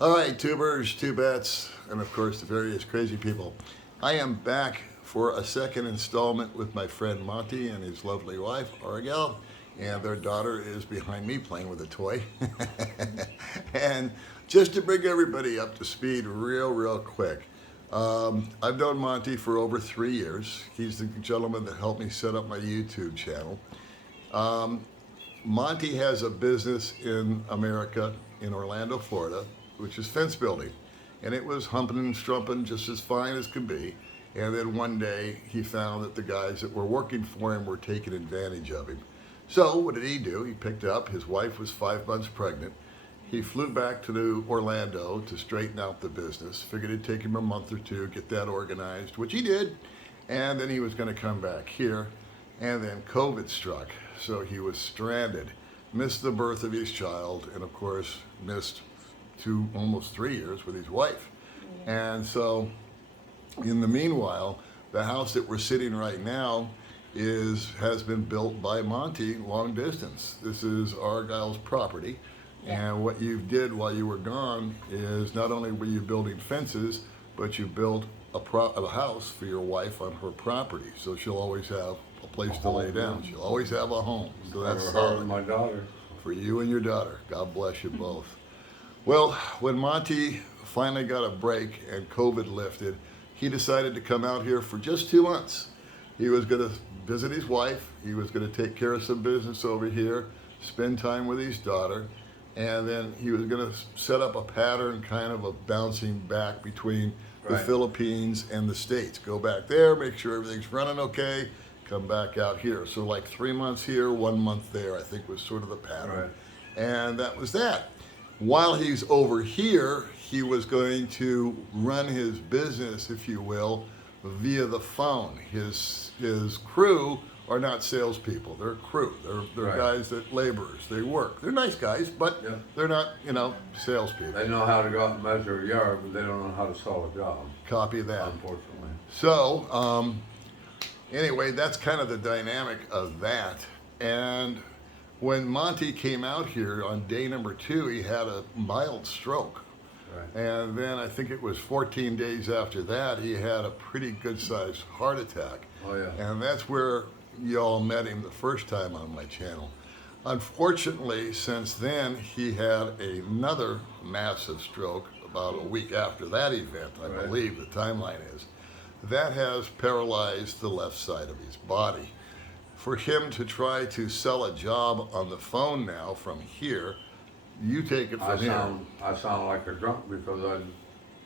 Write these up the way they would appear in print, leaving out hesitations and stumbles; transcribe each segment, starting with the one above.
All right, tubers, tubettes, and of course the various crazy people. I am back for a second installment with my friend Monty and his lovely wife, Origel, and their daughter is behind me playing with a toy. And just to bring everybody up to speed real quick, I've known Monty for over 3 years. He's the gentleman that helped me set up my YouTube channel. Monty has a business in America, in Orlando, Florida, which is fence building. And it was humping and strumping just as fine as could be. And then one day he found that the guys that were working for him were taking advantage of him. So what did he do? He picked up, his wife was 5 months pregnant. He flew back to Orlando to straighten out the business. Figured it'd take him a month or two, get that organized, which he did. And then he was going to come back here. And then COVID struck. So he was stranded, missed the birth of his child, and of course missed almost 3 years with his wife. And so in the meanwhile, the house that we're sitting right now has been built by Monty long distance. This is Argyle's property. And what you did while you were gone is not only were you building fences, but you built a house for your wife on her property. So she'll always have a place to lay down. She'll always have a home. So that's for her and my daughter. For you and your daughter. God bless you both. Well, when Monty finally got a break and COVID lifted, he decided to come out here for just 2 months. He was going to visit his wife. He was going to take care of some business over here, spend time with his daughter, and then he was going to set up a pattern kind of bouncing back between the Philippines and the States. Go back there, make sure everything's running okay, come back out here. So like 3 months here, 1 month there, I think was sort of the pattern. And that was that. While he's over here, he was going to run his business, if you will, via the phone. His crew are not salespeople. They're crew. They're guys that laborers. They work. They're nice guys, but they're not, salespeople. They know how to go out and measure a yard, but they don't know how to sell a job. Copy that. Unfortunately. So, anyway, that's kind of the dynamic of that. And when Monty came out here on day number 2, he had a mild stroke. And then I think it was 14 days after that, he had a pretty good-sized heart attack. Oh, yeah. And that's where y'all met him the first time on my channel. Unfortunately, since then, he had another massive stroke about a week after that event, I believe the timeline is. That has paralyzed the left side of his body. For him to try to sell a job on the phone now from here, you take it from here. I sound like a drunk because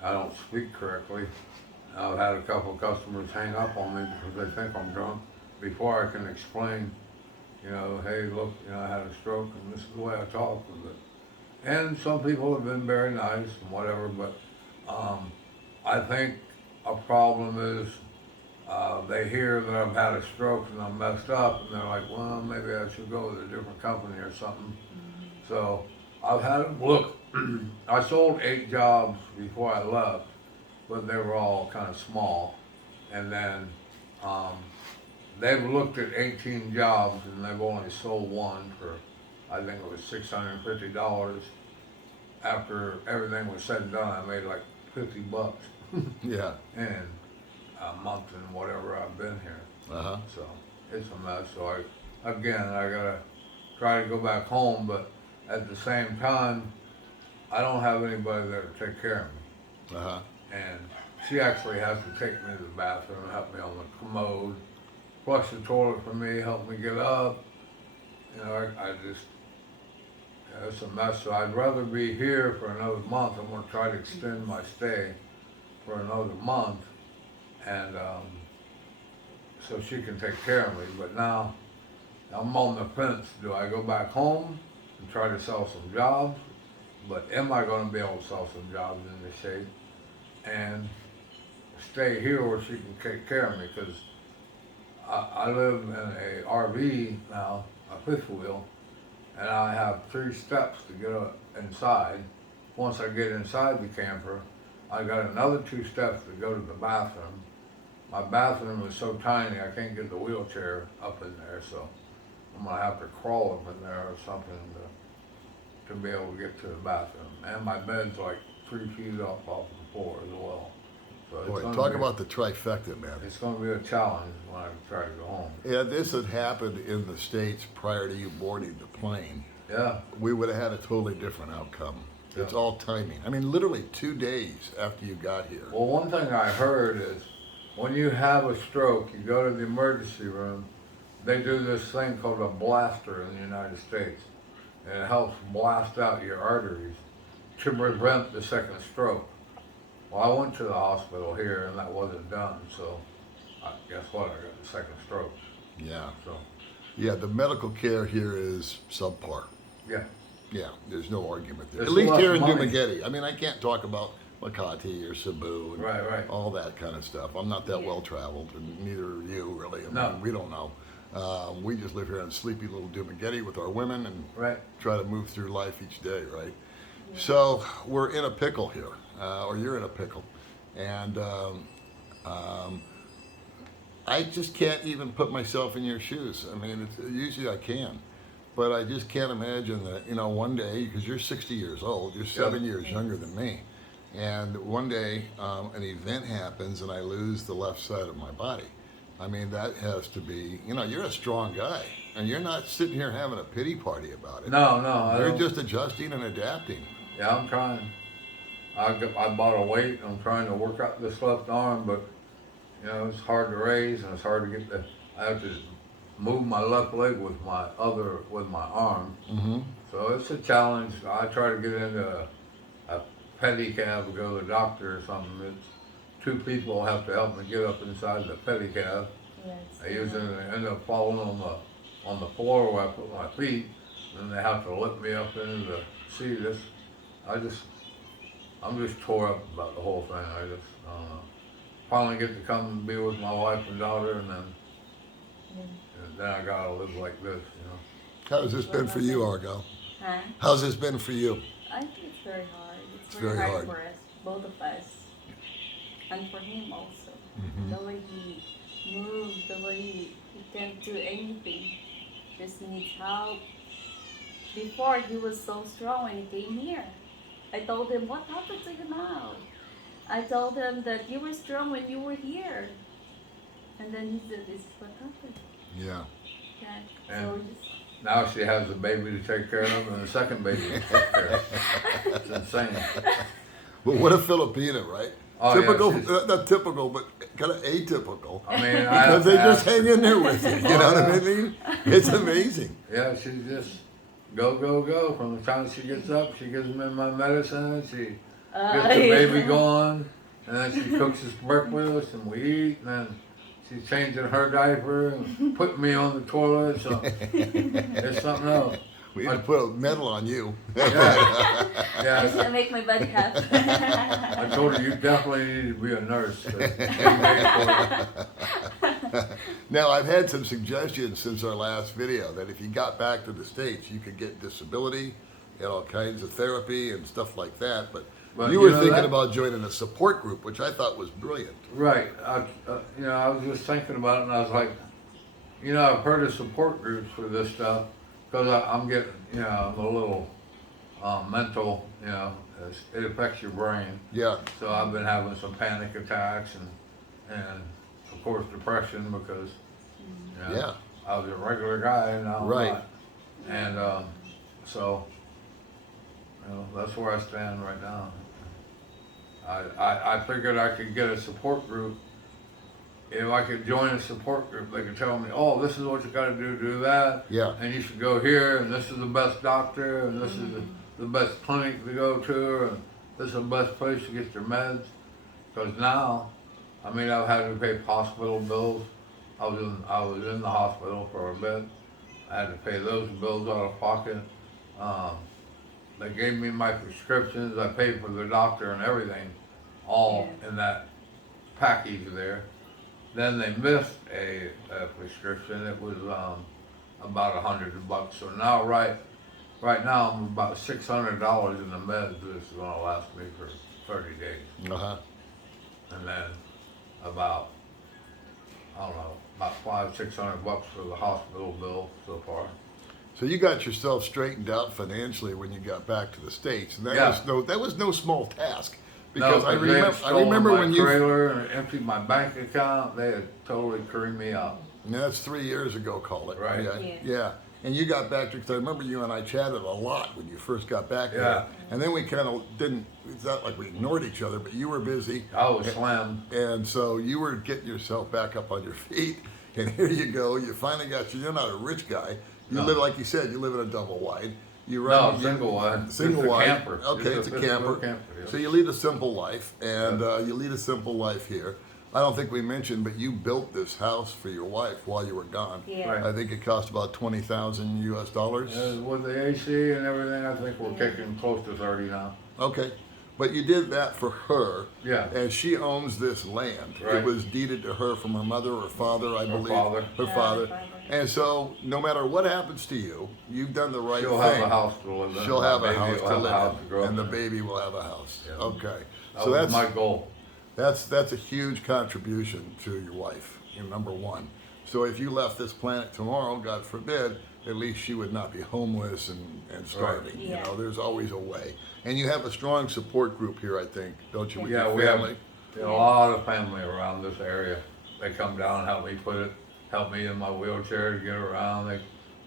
I don't speak correctly. I've had a couple of customers hang up on me because they think I'm drunk before I can explain, hey, look, I had a stroke and this is the way I talk with it. And some people have been very nice and whatever, but I think a problem is they hear that I've had a stroke and I'm messed up, and they're like, well, maybe I should go with a different company or something. So I've had, look, I sold 8 jobs before I left, but they were all kind of small. And then they've looked at 18 jobs and they've only sold one for, I think it was $650. After everything was said and done, I made like $50. Yeah. And a month and whatever I've been here. So it's a mess. So I gotta try to go back home, but at the same time, I don't have anybody there to take care of me. And she actually has to take me to the bathroom, help me on the commode, flush the toilet for me, help me get up. I just, it's a mess. So I'd rather be here for another month. I'm gonna try to extend my stay for another month. And so she can take care of me. But now I'm on the fence. Do I go back home and try to sell some jobs? But am I going to be able to sell some jobs in the shade and stay here where she can take care of me? Because I live in a RV now, a fifth wheel, and I have 3 steps to get inside. Once I get inside the camper, I got another 2 steps to go to the bathroom. My bathroom is so tiny I can't get the wheelchair up in there, so I'm gonna have to crawl up in there or something to be able to get to the bathroom. And my bed's like 3 feet up off the floor as well. So it's Boy, gonna talk be, about the trifecta, man. it's going to be a challenge when I try to go home. Yeah, this had happened in the States prior to you boarding the plane. Yeah, We would have had a totally different outcome. It's Yeah. all timing. I mean, literally 2 days after you got here. well, one thing I heard is when you have a stroke, you go to the emergency room, they do this thing called a blaster in the United States. And it helps blast out your arteries to prevent the second stroke. Well, I went to the hospital here and that wasn't done, so guess what? I got the second stroke. Yeah. So, Yeah, the medical care here is subpar. yeah. Yeah, there's no argument there. There's At least less here in money. Dumaguete. I mean, I can't talk about Makati or Cebu and Right. all that kind of stuff. I'm not that Yeah. well traveled, and neither are you, really. I mean, No. we don't know. We just live here in sleepy little Dumaguete with our women and Right. try to move through life each day, right? So we're in a pickle here, or you're in a pickle, and I just can't even put myself in your shoes. I mean, usually I can, but I just can't imagine that, one day, because you're 60 years old, you're 7 years younger than me, and one day an event happens and I lose the left side of my body. I mean, that has to be, you're a strong guy, and you're not sitting here having a pity party about it. No, You're I don't. just adjusting and adapting. Yeah, I'm trying. I bought a weight. I'm trying to work out this left arm, but it's hard to raise and it's hard to get the. I have to move my left leg with my arm. Mm-hmm. So it's a challenge. I try to get into a pedicab, go to the doctor or something. It's 2 people have to help me get up inside the pedicab. Yes. I usually end up falling on the floor where I put my feet, and they have to lift me up into the seat. I'm just tore up about the whole thing. I don't know. Finally get to come and be with my wife and daughter, and then I gotta live like this. How's this been for you, Argo? Huh? How's this been for you? I think it's very hard. It's very very hard. hard for us, both of us, and for him also. Mhm. The way he moves, the way he can't do anything, just needs help. Before he was so strong when he came here. I told him, what happened to you now? I told him that you were strong when you were here. And then he said, this is what happened. Yeah. Yeah. And So just, Now she has a baby to take care of and a second baby to take care of. It's insane. But what a Filipino, right? Oh, yeah, Typical, she's- not typical, but kind of atypical. I mean, Because they just hang in there with you. You know what I yeah. mean? It's amazing. Yeah, she just go, go, go. From the time she gets up, she gives me my medicine, she gets the baby going, and then she cooks us breakfast and we eat, and then she's changing her diaper and putting me on the toilet, so it's something else. We need to put a medal on you. Yeah, I yeah. should make my body happy. I told her you definitely need to be a nurse. 'Cause you made it for her. Now, I've had some suggestions since our last video that if you got back to the States, you could get disability and all kinds of therapy and stuff like that. But Well, you you were know thinking that- about joining a support group, which I thought was brilliant. Right. I was just thinking about it, and I was like, I've heard of support groups for this stuff because I'm getting, I'm a little mental. It affects your brain. Yeah. So I've been having some panic attacks and of course depression because Yeah. I was a regular guy and now I'm Right. not. And so that's where I stand right now. I figured I could get a support group. If I could join a support group, they could tell me, oh, this is what you got to do that. Yeah. And you should go here, and this is the best doctor, and this is the best clinic to go to, and this is the best place to get your meds. Because now, I've had to pay hospital bills. I was in the hospital for a bit. I had to pay those bills out of pocket. They gave me my prescriptions. I paid for the doctor and everything, all in that package there. Then they missed a prescription. It was about $100. So now, right now, I'm about $600 in the meds. This is going to last me for 30 days. Uh-huh. And then about, I don't know, about $500-600 for the hospital bill so far. So you got yourself straightened out financially when you got back to the States, and Yeah. that was no small task. No, Because they had I stolen remember my when you. trailer and emptied my bank account. They had totally creamed me out. Yeah, that's 3 years ago, call it. Right. Yeah. Yeah. Yeah. And you got back to, because I remember you and I chatted a lot when you first got back Yeah. there. And then we kind of didn't, it's not like we ignored each other, but you were busy. I was slammed. And so you were getting yourself back up on your feet. And here you go. You finally got you're not a rich guy. You No. live, like you said, you live in a double wide. You No, single wide. Single Just a wide. camper. Okay, it's a camper. Yeah. So you lead a simple life, and you lead a simple life here. I don't think we mentioned, but you built this house for your wife while you were gone. Yeah. Right. I think it cost about $20,000 US. With the AC and everything, I think we're kicking close to 30 now. Okay, but you did that for her. Yeah. And she owns this land. It Right. was deeded to her from her mother or father, I believe. father. Her Yeah, father. her father. And so, no matter what happens to you, you've done the right She'll thing. have a house to live in. She'll My have a baby house will to have a live house to in, grow and the up in. baby will have a house. Yeah. Okay, That so was my goal. that's a huge contribution to your wife, number one. So if you left this planet tomorrow, God forbid, at least she would not be homeless and starving. Yeah. You know, there's always a way. And you have a strong support group here, I think, don't you? With Yeah, your we have family? a lot of family around this area. They come down and help me in my wheelchair to get around.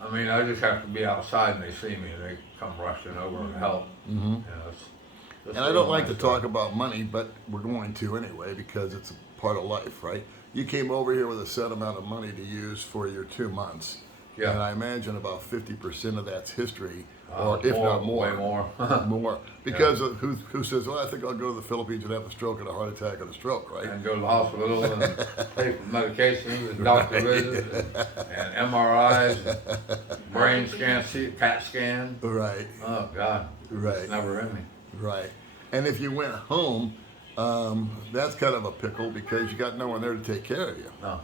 I just have to be outside and they see me and they come rushing over and help. Mm-hmm. You know, it's And I don't like to nice talk about money, but we're going to anyway because it's a part of life, right? You came over here with a set amount of money to use for your 2 months. Yeah. And I imagine about 50% of that's history, Uh, or if not more. Way more. More. Because of who says, well, I think I'll go to the Philippines and have a stroke and a heart attack and a stroke, right? And go to the hospital and pay for medications and doctor visits and MRIs, and brain scans, CAT scan. Right, Oh God, right, it's never ending. right. And if you went home, that's kind of a pickle because you got no one there to take care of you. No.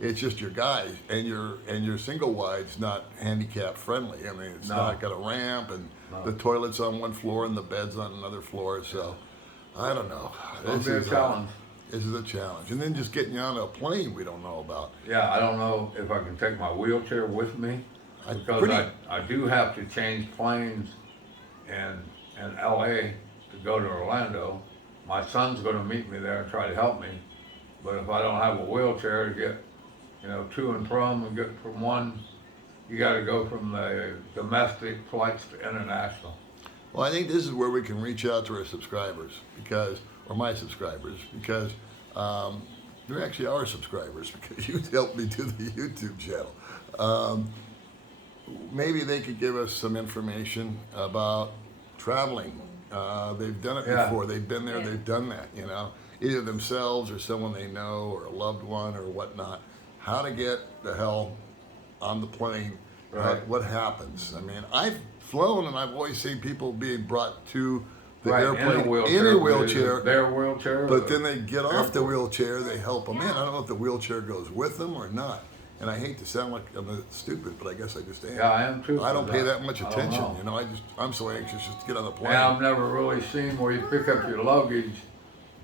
It's just your guys, and your single wide's not handicap friendly. I mean, it's No. not got a ramp, and No. the toilet's on one floor and the bed's on another floor. So, I don't know. It'll be a challenge. This is a challenge, and then just getting you on a plane we don't know about. Yeah, I don't know if I can take my wheelchair with me I- because pretty- I do have to change planes in LA to go to Orlando. My son's going to meet me there and try to help me, but if I don't have a wheelchair to get, to and from and get from one, you got to go from the domestic flights to international. Well, I think this is where we can reach out to our subscribers or my subscribers, because they're actually our subscribers because you helped me do the YouTube channel. Maybe they could give us some information about traveling. They've done it Yeah. before. They've been there. Yeah. They've done that. Either themselves or someone they know or a loved one or whatnot. How to get the hell on the plane? Right. What happens? I mean, I've flown and I've always seen people being brought to the Right, airplane in a wheelchair. Their wheelchair. But then they get off the airport. wheelchair, they help them in. I don't know if the wheelchair goes with them or not. And I hate to sound like I'm stupid, but I guess I just am. Yeah, I am too. I don't pay that much I don't attention. know. I'm so anxious just to get on the plane. And I've never really seen where you pick up your luggage,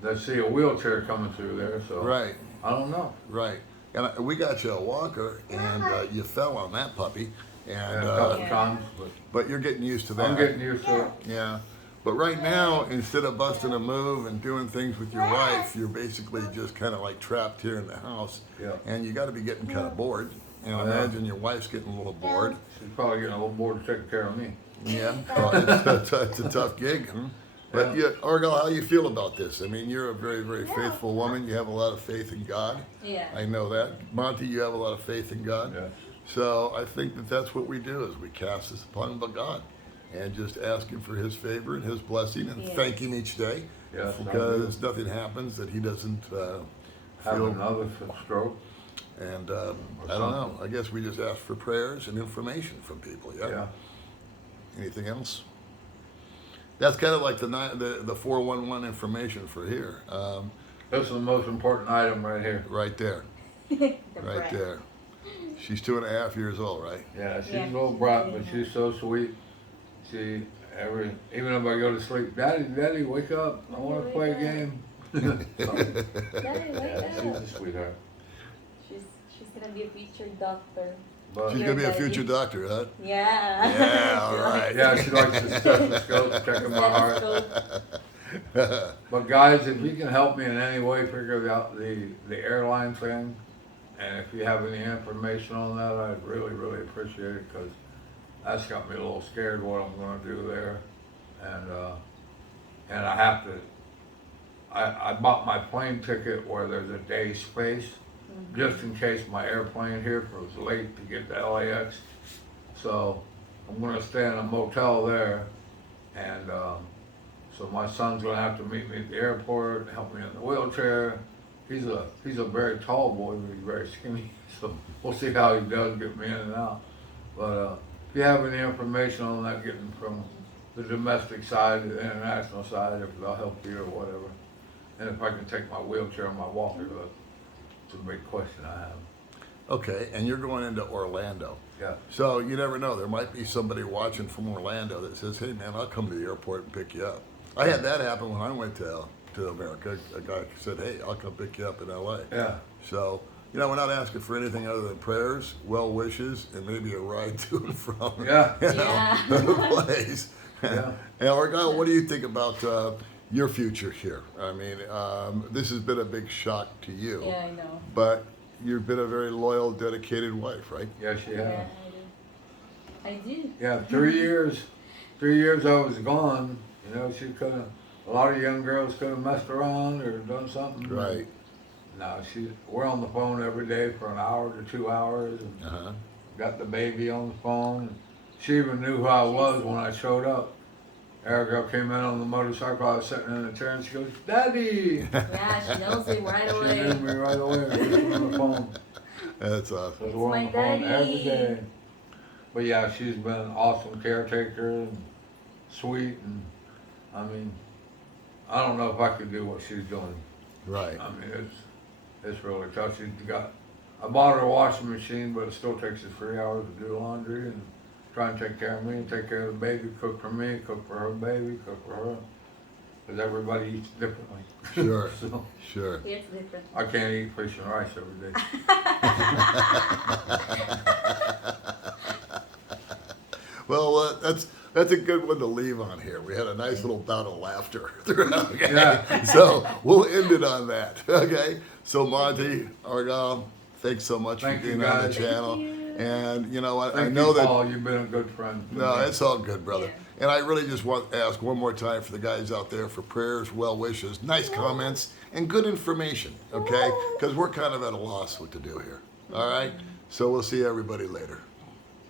they see a wheelchair coming through there, so. Right, I don't know. right. And we got you a walker, and you fell on that puppy, and A couple Yeah. times, but you're getting used to that. I'm getting used to it. Yeah. But right now, instead of busting a move and doing things with your wife, you're basically just kind of like trapped here in the house. Yeah. And you got to be getting kind of bored. And I Yeah. imagine your wife's getting a little bored. She's probably getting a little bored taking care of me. Yeah. Well, it's a tough gig. Huh? But Yeah. Argyle, how you feel about this? I mean, you're a very, very faithful woman. You have a lot of faith in God. Yeah. I know that. Monty, you have a lot of faith in God. Yeah. So I think that's what we do is we cast this upon God and just ask him for his favor and his blessing and Yes. thank him each day Yes, I because nothing happens that he doesn't Have feel. another stroke. And I don't know. I guess we just ask for prayers and information from people. Yeah. Yeah. Anything else? That's kind of like the 411 information for here. This is the most important item right here. Right there. The Right breath. there. She's 2.5 years old, right? Yeah, she's Yeah. a little brat, but she's so sweet. Even if I go to sleep, Daddy, wake up! I want to play a game. So, Daddy, wake yeah, she's up. a sweetheart. She's gonna be a future doctor. But She's Your gonna be a daddy. future doctor, huh? Yeah. Yeah, all right. yeah, she likes the stethoscope, checking my heart. Stethoscope. But guys, if you can help me in any way figure out the airline thing, and if you have any information on that, I'd really, really appreciate it, because that's got me a little scared what I'm gonna do there. And I have to, I bought my plane ticket where there's a day space, just in case my airplane here was late to get to LAX. So I'm gonna stay in a motel there, and so my son's gonna have to meet me at the airport, help me in the wheelchair. He's a very tall boy, but he's very skinny. So we'll see how he does get me in and out. But if you have any information on that, getting from the domestic side to the international side, if they'll help you or whatever, and if I can take my wheelchair and my walker, it's a big question I have. Okay, and you're going into Orlando. Yeah. So you never know. There might be somebody watching from Orlando that says, "Hey, man, I'll come to the airport and pick you up." I had that happen when I went to America. A guy said, "Hey, I'll come pick you up in LA." Yeah. So, we're not asking for anything other than prayers, well wishes, and maybe a ride to and from Yeah. the place. Yeah. And Argyle, what do you think about your future here? I mean, this has been a big shock to you. Yeah, I know. But you've been a very loyal, dedicated wife, right? Yes, you have. Yeah, I do. Yeah, 3 years. 3 years I was gone. She could have. A lot of young girls could have messed around or done something. Right. No, we're on the phone every day for an hour to 2 hours, and Uh-huh. got the baby on the phone. She even knew who I was when I showed up. Erica came in on the motorcycle. I was sitting in the chair, and she goes, "Daddy." Yeah, she knows it right She away. knew me right away. We were on the phone. That's awesome. Because we're on my the phone every daddy. day. But yeah, she's been an awesome caretaker and sweet, and I mean, I don't know if I could do what she's doing. Right. I mean, it's really tough. I bought her a washing machine, but it still takes her 3 hours to do laundry and try and take care of me and take care of the baby, cook for me, cook for her baby, cook for her. Because everybody eats differently. Sure. So Sure. It's different. I can't eat fish and rice every day. Well, that's a good one to leave on here. We had a nice little bout of laughter throughout. Okay? Yeah. So we'll end it on that. Okay. So Monty, Argyle, thanks so much Thank for you, being on the guys. channel. Thank you. And I Thank know you, that. Paul. You've been a good friend. to No, me. it's all good, brother. Yeah. And I really just want to ask one more time for the guys out there for prayers, well wishes, nice comments, and good information, okay? Because we're kind of at a loss what to do here. All right? So we'll see everybody later.